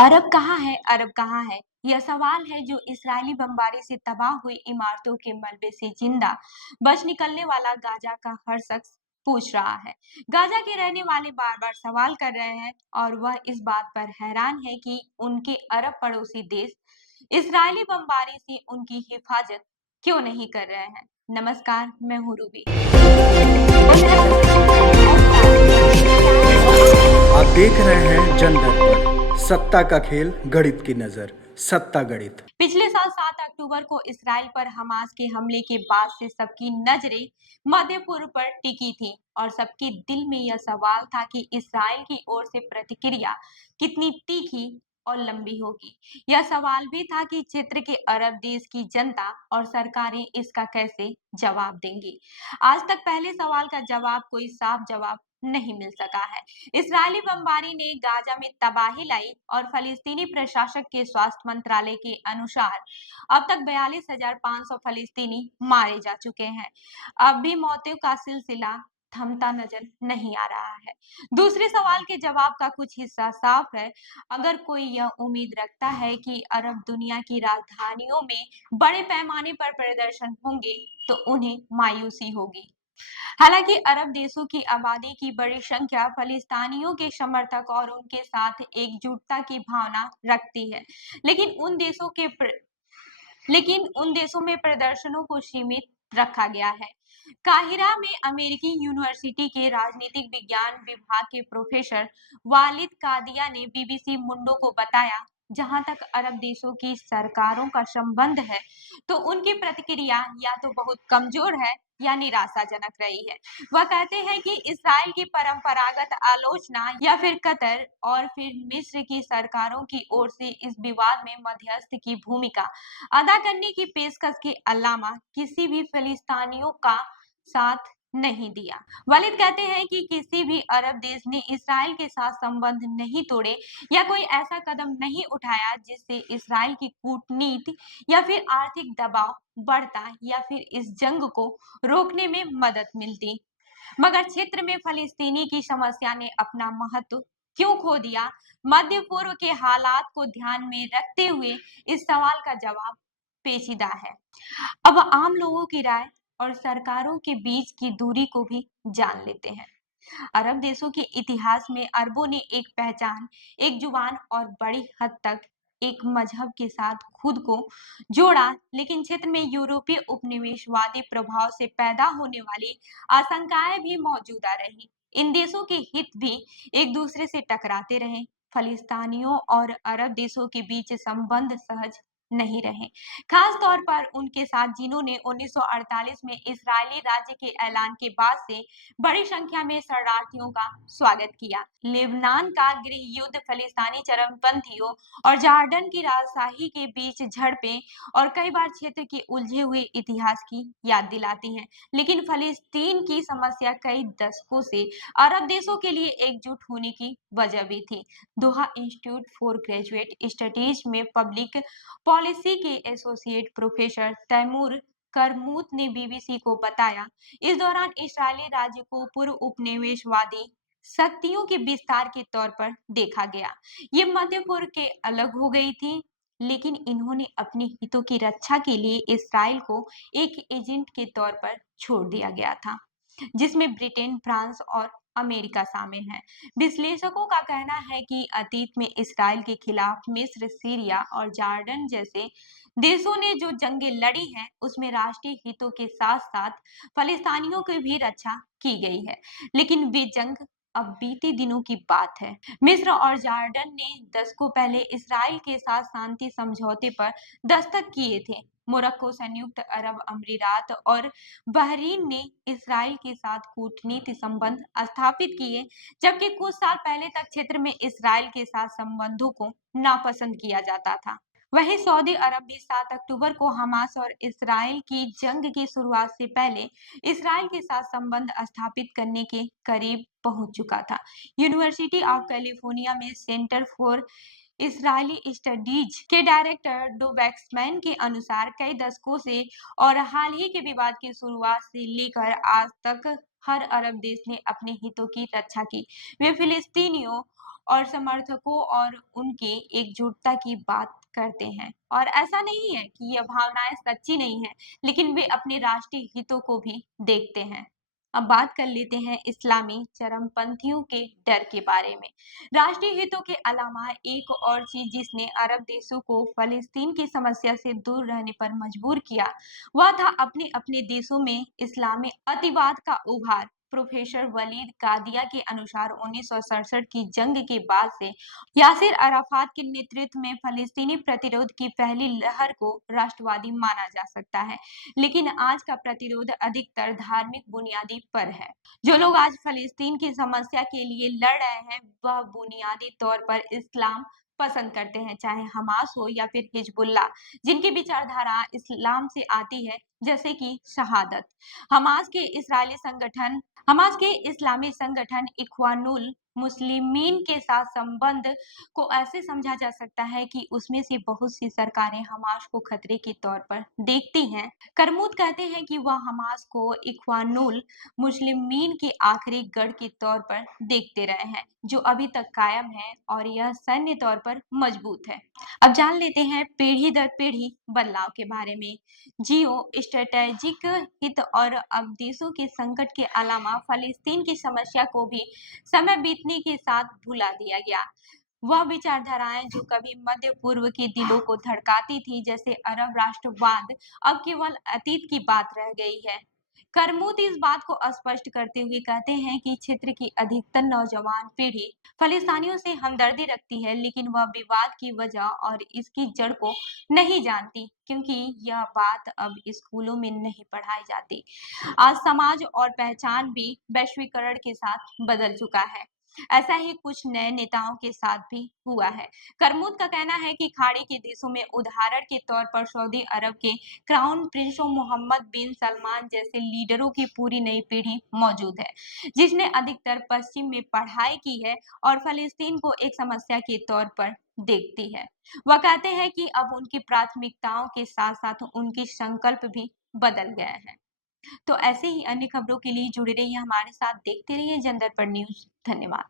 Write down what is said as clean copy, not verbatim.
अरब कहाँ है? अरब कहाँ है? यह सवाल है जो इस्राएली बमबारी से तबाह हुई इमारतों के मलबे से जिंदा बच निकलने वाला गाजा का हर शख्स पूछ रहा है। गाजा के रहने वाले बार-बार सवाल कर रहे हैं और वह इस बात पर हैरान है कि उनके अरब पड़ोसी देश इस्राएली बमबारी से उनकी हिफाजत क्यों नहीं कर रहे हैं। नमस्कार, मैं हूँ रूबी। आप देख रहे हैं जन दर्पण, सत्ता का खेल, गणित की नजर, सत्ता गणित। पिछले साल 7 अक्टूबर को इसराइल पर हमास के हमले के बाद से सबकी नजरें मध्य पूर्व पर टिकी थी और सबके दिल में यह सवाल था कि इसराइल की ओर से प्रतिक्रिया कितनी तीखी और लंबी होगी। यह सवाल भी था कि क्षेत्र के अरब देश की जनता और सरकारें इसका कैसे जवाब देंगी। आज तक पहले सवाल का जवाब कोई साफ जवाब नहीं मिल सका है। इस्राएली बमबारी ने गाजा में तबाही लाई और फलस्तीनी प्रशासक के स्वास्थ्य मंत्रालय के अनुसार अब तक 42,500 फलस्तीनी मारे जा चुके हैं। अब भी मौतों का सिलसिला थमता नजर नहीं आ रहा है। दूसरे सवाल के जवाब का कुछ हिस्सा साफ है। अगर कोई यह उम्मीद रखता है कि अरब दुनिया की राजधानियों में बड़े पैमाने पर प्रदर्शन होंगे तो उन्हें मायूसी होगी। हालांकि अरब देशों की आबादी की बड़ी संख्या फलिस्तीनियों के समर्थक और उनके साथ एकजुटता की भावना रखती है, लेकिन उन देशों के लेकिन उन देशों में प्रदर्शनों को सीमित रखा गया है। काहिरा में अमेरिकी यूनिवर्सिटी के राजनीतिक विज्ञान विभाग के प्रोफेसर वालिद कादिया ने बीबीसी मुंडो को बताया, जहां तक अरब देशों की सरकारों का संबंध है तो उनकी प्रतिक्रिया या तो बहुत कमजोर है या निराशाजनक रही है। वह कहते हैं कि इसराइल की परंपरागत आलोचना या फिर कतर और फिर मिस्र की सरकारों की ओर से इस विवाद में मध्यस्थ की भूमिका अदा करने की पेशकश के अलावा किसी भी फिलिस्तीनियों का साथ नहीं दिया। वलीद कहते हैं कि किसी भी अरब देश ने इसराइल के साथ संबंध नहीं तोड़े या कोई ऐसा कदम नहीं उठाया जिससे इसराइल की कूटनीति या फिर आर्थिक दबाव बढ़ता या फिर इस जंग को रोकने में मदद मिलती। मगर क्षेत्र में फलस्तीनी की समस्या ने अपना महत्व क्यों खो दिया? मध्य पूर्व के हालात को ध्यान में रखते हुए इस सवाल का जवाब पेचीदा है। अब आम लोगों की राय और सरकारों के बीच की दूरी को भी जान लेते हैं। अरब देशों के इतिहास में अरबों ने एक पहचान, एक जुबान और बड़ी हद तक एक मजहब के साथ खुद को जोड़ा, लेकिन क्षेत्र में यूरोपीय उपनिवेशवादी प्रभाव से पैदा होने वाली आशंकाएं भी मौजूदा रही। इन देशों के हित भी एक दूसरे से टकराते रहे। फलिस्तीनियों और अरब देशों के बीच संबंध सहज नहीं रहे, खास तौर पर उनके साथ जिन्होंने 1948 में इस्राएली राज्य के ऐलान के बाद से बड़ी संख्या में शरणार्थियों का स्वागत किया। लेबनान का गृह युद्ध, फलिस्तीनी चरमपंथियों और जॉर्डन की राजशाही के बीच झड़पें और कई बार क्षेत्र के उलझे हुए इतिहास की याद दिलाती हैं। लेकिन फलस्तीन की समस्या कई दशकों से अरब देशों के लिए एकजुट होने की वजह भी थी। दोहा इंस्टीट्यूट फॉर ग्रेजुएट स्टडीज में पब्लिक पॉलिसी के एसोसिएट प्रोफेसर तैमूर करमूत ने बीबीसी को बताया, इस दौरान इस्राएली राज्य को पूर्व उपनिवेशवादी शक्तियों के विस्तार के तौर पर देखा गया। ये मध्य पूर्व के अलग हो गई थी, लेकिन इन्होंने अपने हितों की रक्षा के लिए इसराइल को एक एजेंट के तौर पर छोड़ दिया गया था, जिसमें ब्रिटेन, फ्रांस और अमेरिका शामिल हैं। विश्लेषकों का कहना है कि अतीत में इसराइल के खिलाफ मिस्र, सीरिया और जॉर्डन जैसे देशों ने जो जंगें लड़ी हैं, उसमें राष्ट्रीय हितों के साथ-साथ फलिस्तीनियों की भी रक्षा की गई है। लेकिन वे जंग अब बीते दिनों की बात है। मिस्र और जॉर्डन ने दशकों पहले इसराइल के साथ शांति समझौते पर दस्तखत किए थे। मोरक्को, संयुक्त अरब अमीरात और बहरीन ने इसराइल के साथ कूटनीतिक संबंध स्थापित किए, जबकि कुछ साल पहले तक क्षेत्र में इसराइल के साथ संबंधों को नापसंद किया जाता था। वहीं सऊदी अरब भी 7 अक्टूबर को हमास और इसराइल की जंग की शुरुआत से पहले इसराइल के साथ संबंध स्थापित करने के करीब पहुंच चुका था। यूनिवर्सिटी ऑफ कैलिफोर्निया में सेंटर फॉर इसराइली स्टडीज के डायरेक्टर डो वैक्समैन के अनुसार कई दशकों से और हाल ही के विवाद की शुरुआत से लेकर आज तक हर अरब देश ने अपने हितों की रक्षा की। वे फिलिस्तीनियों और समर्थकों और उनके एकजुटता की बात करते हैं। और ऐसा नहीं है कि यह भावनाएं सच्ची नहीं है, लेकिन वे अपने राष्ट्रीय हितों को भी देखते हैं। अब बात कर लेते हैं इस्लामी चरमपंथियों के डर के बारे में। राष्ट्रीय हितों के अलावा एक और चीज जिसने अरब देशों को फलस्तीन की समस्या से दूर रहने पर मजबूर किया, वह था अपने अपने देशों में इस्लामी अतिवाद का उभार। प्रोफेसर वलीद कादिया के अनुसार 1967 की जंग के बाद से यासिर अराफात के नेतृत्व में फलस्तीनी प्रतिरोध की पहली लहर को राष्ट्रवादी माना जा सकता है, लेकिन आज का प्रतिरोध अधिकतर धार्मिक बुनियादी पर है। जो लोग आज फलस्तीन की समस्या के लिए लड़ रहे हैं, वह बुनियादी तौर पर इस्लाम पसंद करते हैं, चाहे हमास हो या फिर हिजबुल्लाह, जिनकी विचारधारा इस्लाम से आती है, जैसे कि शहादत। हमास के इस्राएली संगठन हमास के इस्लामी संगठन इख्वानुल मुस्लिमीन के साथ संबंध को ऐसे समझा जा सकता है कि उसमें से बहुत सी सरकारें हमास को खतरे के तौर पर देखती हैं। करमूद कहते हैं कि वह हमास को इख्वानुल मुस्लिमीन के आखिरी गढ़ के तौर पर देखते रहे हैं, जो अभी तक कायम है और यह सैन्य तौर पर मजबूत है। अब जान लेते हैं पीढ़ी दर पीढ़ी बदलाव के बारे में। जियो स्ट्रेटेजिक हित और अब देशों के संकट के अलावा फलस्तीन की समस्या को भी समय बीतने के साथ भुला दिया गया। वह विचारधाराएं जो कभी मध्य पूर्व के दिलों को धड़काती थी, जैसे अरब राष्ट्रवाद, अब केवल अतीत की बात रह गई है। करमूद इस बात को स्पष्ट करते हुए कहते हैं कि क्षेत्र की अधिकतर नौजवान पीढ़ी फलिस्तानियों से हमदर्दी रखती है, लेकिन वह विवाद की वजह और इसकी जड़ को नहीं जानती, क्योंकि यह बात अब स्कूलों में नहीं पढ़ाई जाती। आज समाज और पहचान भी वैश्वीकरण के साथ बदल चुका है। ऐसा ही कुछ नए नेताओं के साथ भी हुआ है। करमूद का कहना है कि खाड़ी के देशों में उदाहरण के तौर पर सऊदी अरब के क्राउन प्रिंसों मोहम्मद बिन सलमान जैसे लीडरों की पूरी नई पीढ़ी मौजूद है, जिसने अधिकतर पश्चिम में पढ़ाई की है और फलस्तीन को एक समस्या के तौर पर देखती है। वह कहते हैं कि अब उनकी प्राथमिकताओं के साथ साथ उनकी संकल्प भी बदल गया है। तो ऐसे ही अन्य खबरों के लिए जुड़े रहिए हमारे साथ, देखते रहिए जनदर्पण न्यूज। धन्यवाद।